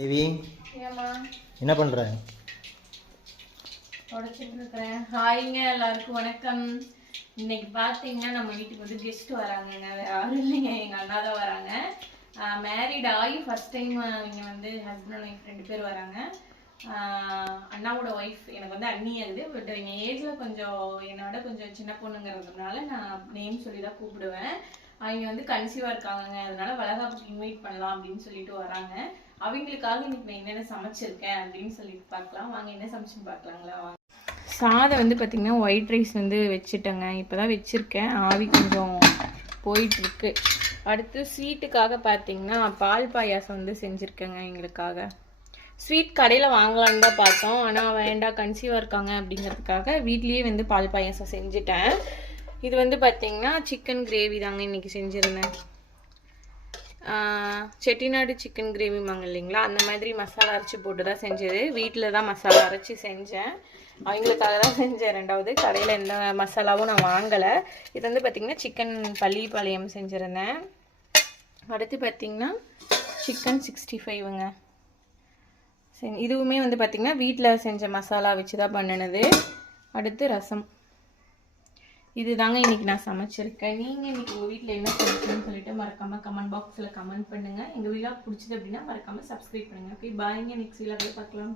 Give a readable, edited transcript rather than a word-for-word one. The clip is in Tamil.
தேவி என்ன பண்ற? தொடச்சிட்டு இருக்கிறேன். ஹாய்ங்க, எல்லாருக்கும் வணக்கம். இன்னைக்கு பார்த்தீங்கன்னா நம்ம வீட்டுக்கு வந்து கெஸ்ட் வராங்கங்க. வேற யாரும் இல்லைங்க, எங்கள் அண்ணா தான் வராங்க. மேரிட் ஆகி ஃபர்ஸ்ட் டைம் இங்கே வந்து ஹஸ்பண்ட் அண்ட் ஒய்ஃப் 2 பேர் வராங்க. அண்ணாவோட ஒய்ஃப் எனக்கு வந்து அண்ணி ஆகுது. பட் எங்கள் ஏஜில் கொஞ்சம் என்னோட கொஞ்சம் சின்ன பொண்ணுங்கிறதுனால நான் நேம் சொல்லி தான் கூப்பிடுவேன். அவங்க வந்து கன்சீவாக இருக்காங்க, அதனால வளகாப்புக்கு இன்வைட் பண்ணலாம் அப்படின்னு சொல்லிட்டு வராங்க. அவங்களுக்காக இன்னைக்கு நான் என்னென்ன சமைச்சிருக்கேன் அப்படின்னு சொல்லிட்டு பார்க்கலாம் வாங்க. என்ன சமைச்சுன்னு பார்க்கலாங்களா வாங்க. சாதம் வந்து பார்த்திங்கன்னா ஒயிட் ரைஸ் வந்து வச்சுட்டேங்க, இப்போ தான் வச்சுருக்கேன். ஆவி கொஞ்சம் போயிட்டுருக்கு. அடுத்து ஸ்வீட்டுக்காக பார்த்திங்கன்னா பால் பாயாசம் வந்து செஞ்சுருக்கேங்க. எங்களுக்காக ஸ்வீட் கடையில் வாங்கலான்னு தான் பார்த்தோம், ஆனால் வேண்டாம் கன்சீவாக இருக்காங்க அப்படிங்கிறதுக்காக வீட்லேயே வந்து பால் பாயாசம் செஞ்சுட்டேன். இது வந்து பார்த்திங்கன்னா சிக்கன் கிரேவி தாங்க இன்றைக்கி செஞ்சுருந்தேன். செட்டிநாடு சிக்கன் கிரேவிமாங்க இல்லைங்களா, அந்த மாதிரி மசாலா அரைச்சி போட்டு தான் செஞ்சது. வீட்டில் தான் மசாலா அரைச்சி செஞ்சேன், அவங்களுக்காக தான் செஞ்சேன். ரெண்டாவது கடையில் எந்த மசாலாவும் நான் வாங்கலை. இது வந்து பார்த்திங்கன்னா சிக்கன் பள்ளிப்பாளையம் செஞ்சுருந்தேன். அடுத்து பார்த்திங்கன்னா சிக்கன் 65ங்க. இதுவுமே வந்து பார்த்திங்கன்னா வீட்டில் செஞ்ச மசாலா வச்சு தான் பண்ணினது. அடுத்து ரசம். இது தாங்க இன்றைக்கி நான் சமைச்சிருக்கேன். நீங்கள் இன்றைக்கி உங்கள் வீட்டில் என்ன சமைச்சிங்கன்னு சொல்லிட்டு மறக்காமல் கமெண்ட் பாக்ஸில் கமெண்ட் பண்ணுங்கள். எங்கள் வீடியோ பிடிச்சது அப்படின்னா மறக்காமல் சப்ஸ்கிரைப் பண்ணுங்கள். ஓகே பாய்ங்க, நெக்ஸ்ட் வீடியோவில் பார்க்கலாம்.